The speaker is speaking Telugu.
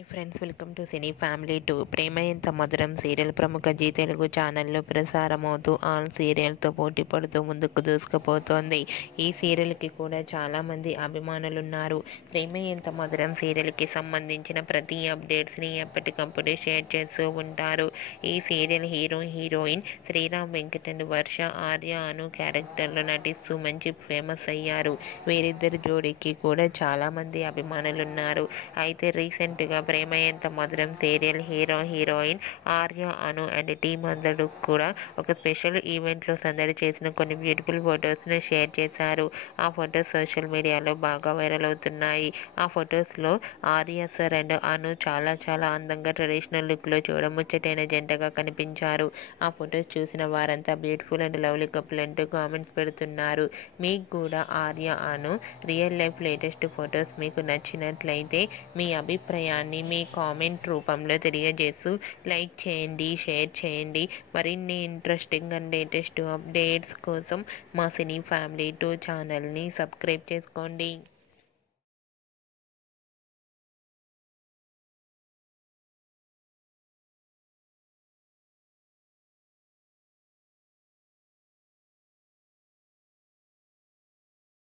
Hi friends, welcome to cine family 2. ప్రేమ ఎంత మధురం సీరియల్ ప్రముఖ జీ తెలుగు ఛానల్లో ప్రసారమవుతూ ఆల్ సీరియల్తో పోటీ పడుతూ ముందుకు దూసుకుపోతోంది. ఈ సీరియల్కి కూడా చాలామంది అభిమానులున్నారు. ప్రేమ ఎంత మధురం సీరియల్కి సంబంధించిన ప్రతి అప్డేట్స్ని ఎప్పటికప్పుడు షేర్ చేస్తూ ఉంటారు. ఈ serial hero heroine Sriram Venkat and Varsha Arya అను క్యారెక్టర్లో నటిస్తూ మంచి ఫేమస్ అయ్యారు. వీరిద్దరి జోడీకి కూడా చాలామంది అభిమానులున్నారు. అయితే రీసెంట్గా ప్రేమ ఎంత మధురం serial hero heroine Arya Anu and team అందరూ కూడా ఒక స్పెషల్ ఈవెంట్లో సందడి చేసిన కొన్ని బ్యూటిఫుల్ ఫొటోస్ను షేర్ చేశారు. ఆ ఫొటోస్ సోషల్ మీడియాలో బాగా వైరల్ అవుతున్నాయి. ఆ ఫొటోస్లో ఆర్య సార్ అండ్ అను చాలా అందంగా ట్రెడిషనల్ లుక్లో చూడముచ్చటైన జంటగా కనిపించారు. ఆ ఫొటోస్ చూసిన వారంతా బ్యూటిఫుల్ అండ్ లవ్లీ కపుల్ అంటూ కామెంట్స్ పెడుతున్నారు. మీకు కూడా ఆర్య అను రియల్ లైఫ్ లేటెస్ట్ ఫొటోస్ మీకు నచ్చినట్లయితే మీ అభిప్రాయాన్ని మీ కామెంట్ రూపంలో తెలియజేస్తూ లైక్ చేయండి, షేర్ చేయండి. మరిన్ని ఇంట్రెస్టింగ్ అండ్ లేటెస్ట్ అప్డేట్స్ కోసం మా సినీ ఫ్యామిలీ 2 ఛానల్ని సబ్స్క్రైబ్ చేసుకోండి.